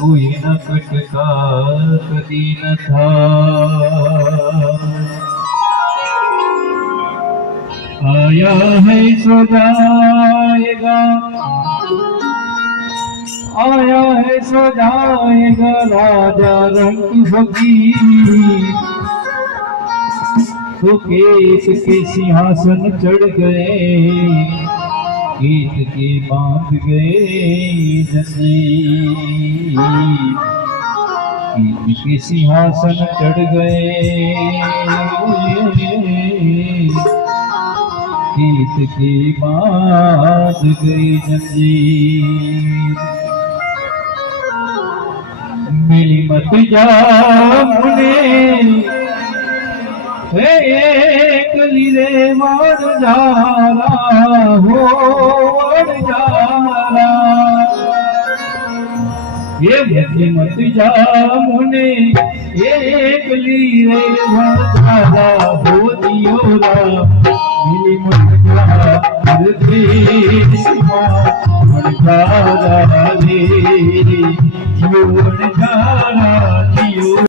कोई न कटका कदी न था। आया है सो जाएगा, आया है सो जाएगा राजा रंग फकीर। तो केस के सिंहासन चढ़ गए, केस के बांध गए जंजीर। केस के सिंहासन चढ़ गए, केस के बांध गए जंजीर। मिली मत जा मुने एक लीरे मर जारा हो मर जारा। ये मिली मत जा मुने एक लीरे मर जारा हो दियोरा। मिली मत जा देश मर जारा रे, मर जारा जियो।